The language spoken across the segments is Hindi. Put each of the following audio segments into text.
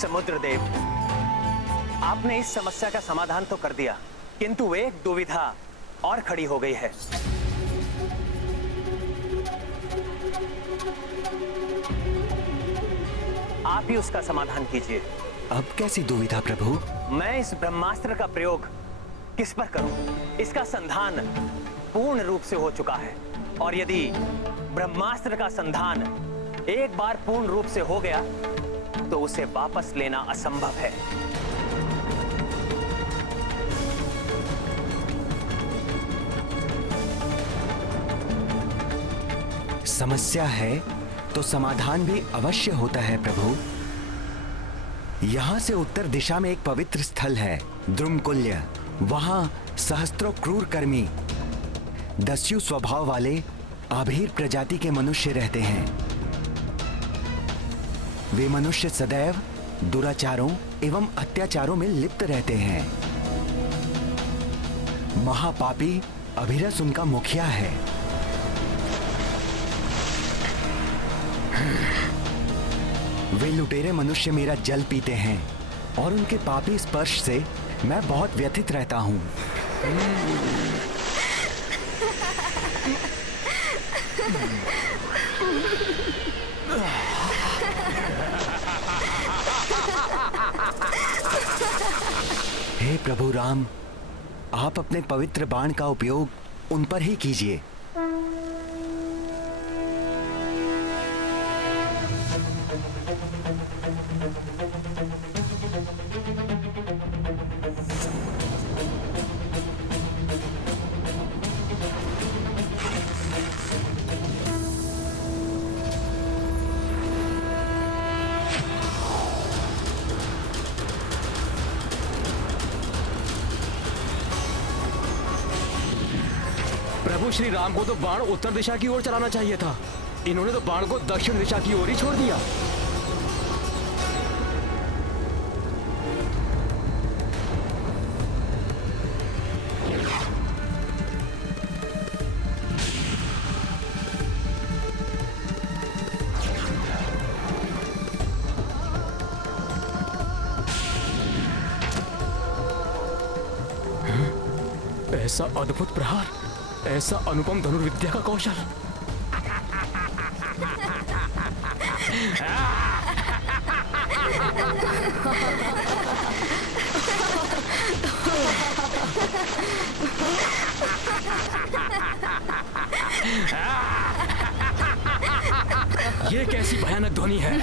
समुद्र देव, आपने इस समस्या का समाधान तो कर दिया, किंतु एक दुविधा और खड़ी हो गई है। आप ही उसका समाधान कीजिए। अब कैसी दुविधा प्रभु? मैं इस ब्रह्मास्त्र का प्रयोग किस पर करूं? इसका संधान पूर्ण रूप से हो चुका है, और यदि ब्रह्मास्त्र का संधान एक बार पूर्ण रूप से हो गया तो उसे वापस लेना असंभव है। समस्या है तो समाधान भी अवश्य होता है प्रभु। यहाँ से उत्तर दिशा में एक पवित्र स्थल है, द्रुमकुल्य। वहां सहस्त्रों क्रूर कर्मी, दस्यु स्वभाव वाले आभीर प्रजाति के मनुष्य रहते हैं। वे मनुष्य सदैव दुराचारों एवं अत्याचारों में लिप्त रहते हैं। महापापी अभिरस उनका मुखिया है। वे लुटेरे मनुष्य मेरा जल पीते हैं और उनके पापी स्पर्श से मैं बहुत व्यथित रहता हूं। हे प्रभु राम, आप अपने पवित्र बाण का उपयोग उन पर ही कीजिए। प्रभु श्री राम को तो बाण उत्तर दिशा की ओर चलाना चाहिए था, इन्होंने तो बाण को दक्षिण दिशा की ओर ही छोड़ दिया। ऐसा अद्भुत प्रहार, ऐसा अनुपम धनुर्विद्या का कौशल। ये कैसी भयानक ध्वनि है?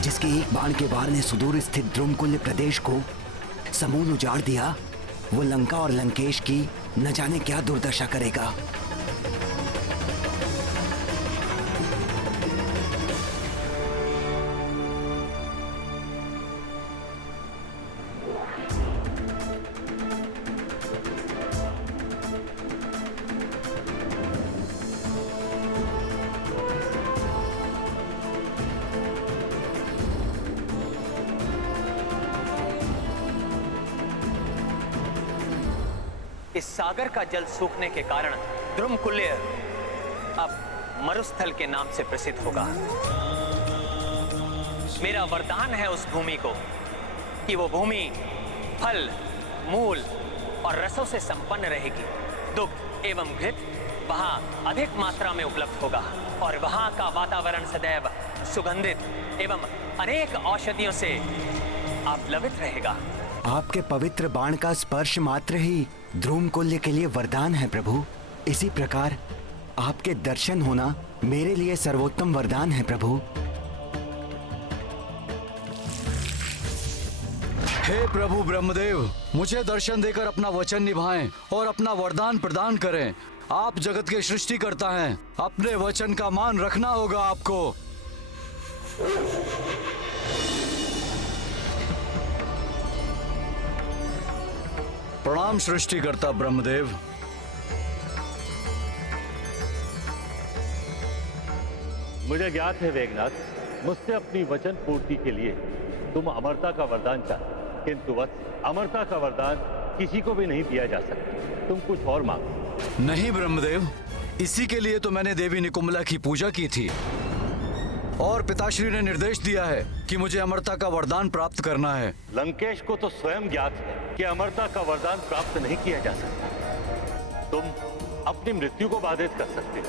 जिसके एक बाण के वार ने सुदूर स्थित द्रुमकुल्य प्रदेश को समूल उजाड़ दिया, वो लंका और लंकेश की न जाने क्या दुर्दशा करेगा। इस सागर का जल सूखने के कारण द्रुमकुल्य अब मरुस्थल के नाम से प्रसिद्ध होगा। मेरा वरदान है उस भूमि को कि वो भूमि फल, मूल और रसों से संपन्न रहेगी। दुग्ध एवं घृत वहां अधिक मात्रा में उपलब्ध होगा और वहां का वातावरण सदैव सुगंधित एवं अनेक औषधियों से आप्लावित रहेगा। आपके पवित्र बाण का स्पर्श मात्र ही द्रुमकुल्य के लिए वरदान है प्रभु। इसी प्रकार आपके दर्शन होना मेरे लिए सर्वोत्तम वरदान है प्रभु। हे प्रभु ब्रह्मदेव, मुझे दर्शन देकर अपना वचन निभाएं और अपना वरदान प्रदान करें। आप जगत के सृष्टिकर्ता हैं, अपने वचन का मान रखना होगा आपको। प्रणाम सृष्टिकर्ता ब्रह्मदेव। मुझे ज्ञात है वेगनाथ, मुझसे अपनी वचन पूर्ति के लिए तुम अमरता का वरदान चाहते, किंतु वत्स अमरता का वरदान किसी को भी नहीं दिया जा सकता। तुम कुछ और मांगो। नहीं ब्रह्मदेव, इसी के लिए तो मैंने देवी निकुंभला की पूजा की थी और पिताश्री ने निर्देश दिया है कि मुझे अमरता का वरदान प्राप्त करना है। लंकेश को तो स्वयं ज्ञात है कि अमरता का वरदान प्राप्त नहीं किया जा सकता। तुम अपनी मृत्यु को बाधित कर सकते हो।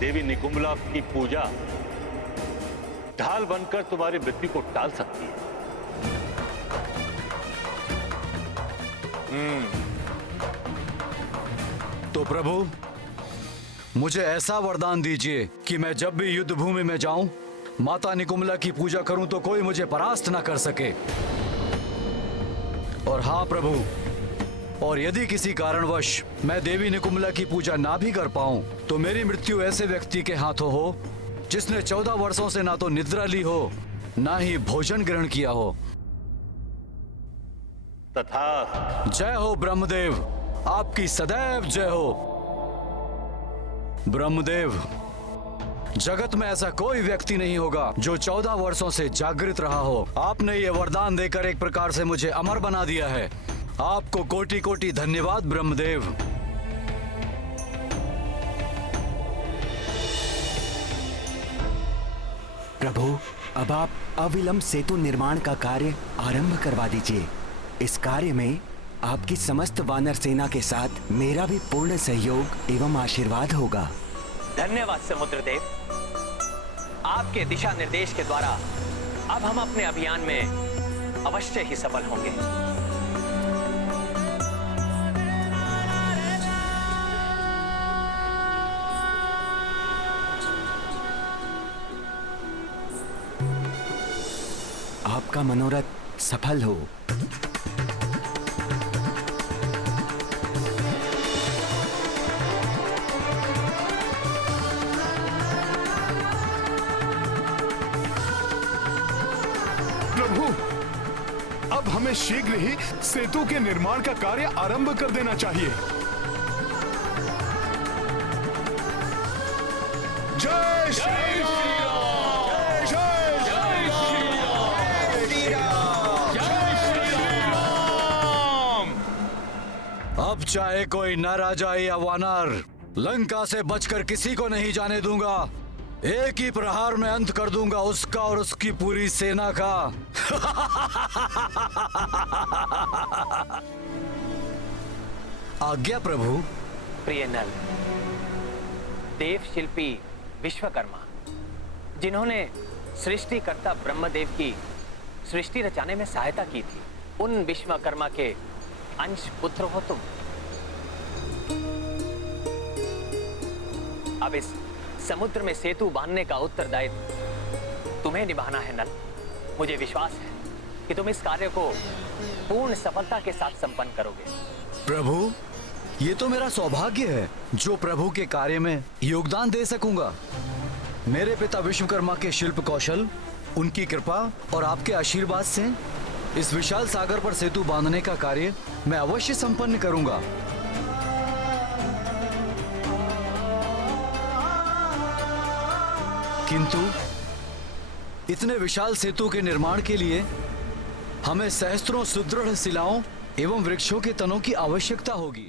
देवी निकुंभला की पूजा ढाल बनकर तुम्हारी मृत्यु को टाल सकती है। तो प्रभु, मुझे ऐसा वरदान दीजिए कि मैं जब भी युद्ध भूमि में जाऊं, माता निकुंभला की पूजा करूं तो कोई मुझे परास्त न कर सके। और हाँ प्रभु, और यदि किसी कारणवश मैं देवी निकुंभला की पूजा ना भी कर पाऊं, तो मेरी मृत्यु ऐसे व्यक्ति के हाथों हो जिसने 14 वर्षों से ना तो निद्रा ली हो, ना ही भोजन ग्रहण किया हो। तथा जय हो ब्रह्मदेव, आपकी सदैव जय हो। ब्रह्मदेव, जगत में ऐसा कोई व्यक्ति नहीं होगा जो 14 वर्षों से जागृत रहा हो। आपने ये वरदान देकर एक प्रकार से मुझे अमर बना दिया है। आपको कोटि कोटि धन्यवाद ब्रह्मदेव। प्रभु, अब आप अविलंब सेतु निर्माण का कार्य आरंभ करवा दीजिए। इस कार्य में आपकी समस्त वानर सेना के साथ मेरा भी पूर्ण सहयोग एवं आशीर्वाद होगा। धन्यवाद समुद्रदेव। आपके दिशा निर्देश के द्वारा अब हम अपने अभियान में अवश्य ही सफल होंगे। आपका मनोरथ सफल हो। प्रभु, अब हमें शीघ्र ही सेतु के निर्माण का कार्य आरंभ कर देना चाहिए। जय श्री राम! जय श्री राम! जय श्री राम! अब चाहे कोई न राजा या वानर, लंका से बचकर किसी को नहीं जाने दूंगा। एक ही प्रहार में अंत कर दूंगा उसका और उसकी पूरी सेना का। आज्ञा प्रभु। प्रिय नल, देव शिल्पी विश्वकर्मा, जिन्होंने सृष्टिकर्ता ब्रह्मदेव की सृष्टि रचाने में सहायता की थी, उन विश्वकर्मा के अंश पुत्र हो तुम। अब इस समुद्र में सेतु बांधने का उत्तरदायित्व तुम्हें निभाना है नल। मुझे विश्वास है कि तुम इस कार्य को पूर्ण सफलता के साथ संपन्न करोगे। प्रभु, ये तो मेरा सौभाग्य है जो प्रभु के कार्य में योगदान दे सकूंगा। मेरे पिता विश्वकर्मा के शिल्प कौशल, उनकी कृपा और आपके आशीर्वाद से इस विशाल सागर पर सेतु बांधने का कार्य मैं अवश्य संपन्न करूंगा। किंतु इतने विशाल सेतु के निर्माण के लिए हमें सहस्त्रों सुदृढ़ शिलाओं एवं वृक्षों के तनों की आवश्यकता होगी।